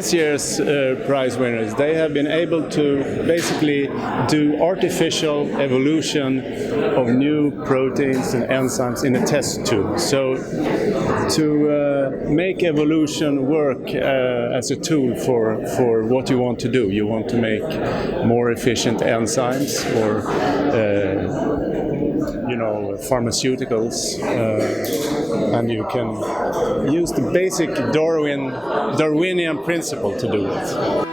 this year's prize winners, they have been able to basically do artificial evolution of new proteins and enzymes in a test tube. So to make evolution work as a tool for what you want to do. You want to make more efficient enzymes or pharmaceuticals, and you can use the basic Darwinian principle to do it.